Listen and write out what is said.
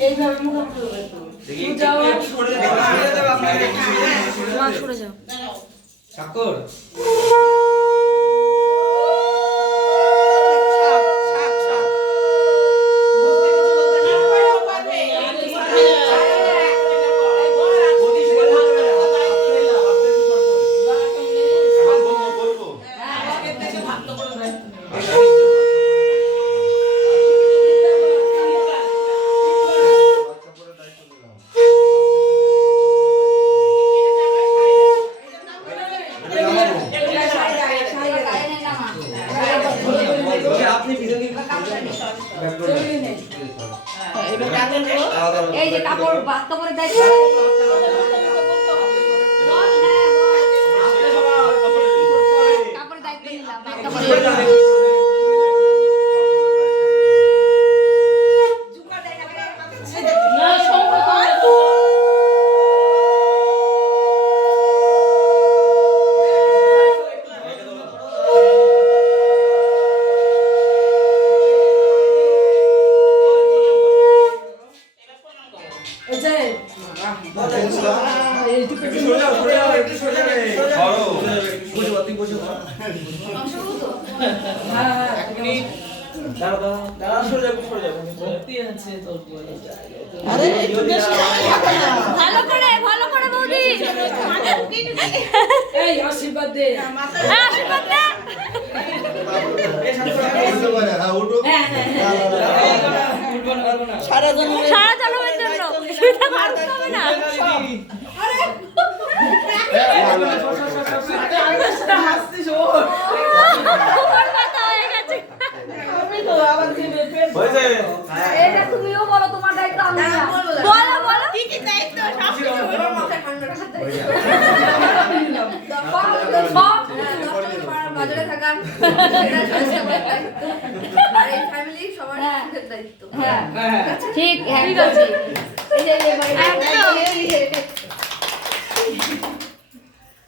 এইভাবে মুখোমুখি হবে তো সরে যাও ঠাকুর এই যে কাপড় বাদ কাপড়ের দায়িত্ব কাপড়ের দায়িত্ব নিলাম ভালো করে বৌদি এই আশীর্বাদ দে আশীর্বাদ দে সারা জন্মের জন্য সেটা ভারতে হবে না এটা তুমিও বলো তোমার দায়িত্ব আমি না বলো বলো কি কি দায়িত্ব সব কিছু মাথায় ঠান্ডা রাখতে বাজারে থাকার আর এই ফ্যামিলি সবার দায়িত্ব ঠিক হ্যাঁ ঠিক আছে এই যে